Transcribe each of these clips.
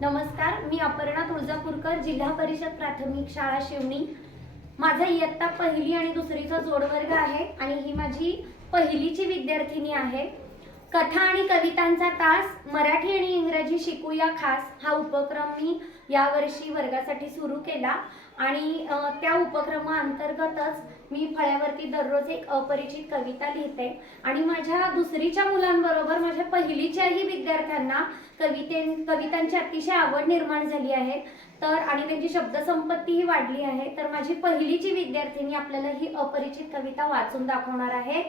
नमस्कार मी अपर्णा तुळजापूरकर जिल्हा परिषद प्राथमिक शाळा शिवणी माझा इयत्ता पहिली आणि दुसरीचा जोडवर्ग आहे आणि ही माझी पहिलीची विद्यार्थिनी आहे. कथा आणि कवितांचा तास मराठी आणि इंग्रजी शिकूया. खास हा उपक्रम मी यावर्षी वर्गासाठी सुरू केला. आणि त्या उपक्रमाअंतर्गतच मी फळ्यावरती दररोज एक अपरिचित कविता लिहिते. आणि माझ्या दुसरीच्या मुलांबरोबर माझ्या पहिलीच्याही विद्यार्थ्यांना कविते कवितांची अतिशय आवड निर्माण झाली आहे. तर आणि त्यांची शब्दसंपत्तीही वाढली आहे. तर माझी पहिलीची विद्यार्थिनी आपल्याला ही अपरिचित कविता वाचून दाखवणार आहे.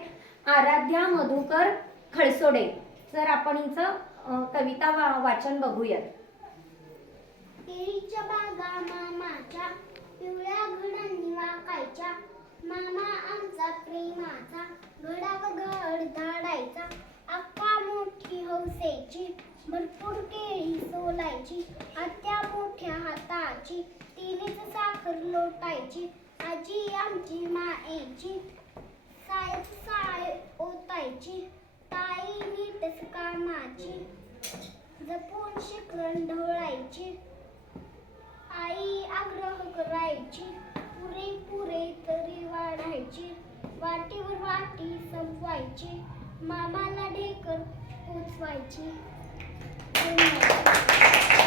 आराध्या मधुकर खळसोडे तर आपण हिचं कविता वा वाचन बघूयात. केळीच्या बागा मामाच्या पिवळ्या घडांनी वाकायच्या. मामा आमचा प्रेमाचा घडा व धाडायचा. अक्का मोठी हौसेची भरपूर केळी सोलायची. आत्या मोठ्या हाताची तिनेच साखर लोटायची. आजी आमची मायेची सायत साय ओतायची. ताई नीटच कामाची जपून शिकरण ढवळायची. आई आग्रह करायची पुरे पुरे तरी वाढायची. वाटीवर वाटी संपवायची मामाला ढेकर पोचवायची.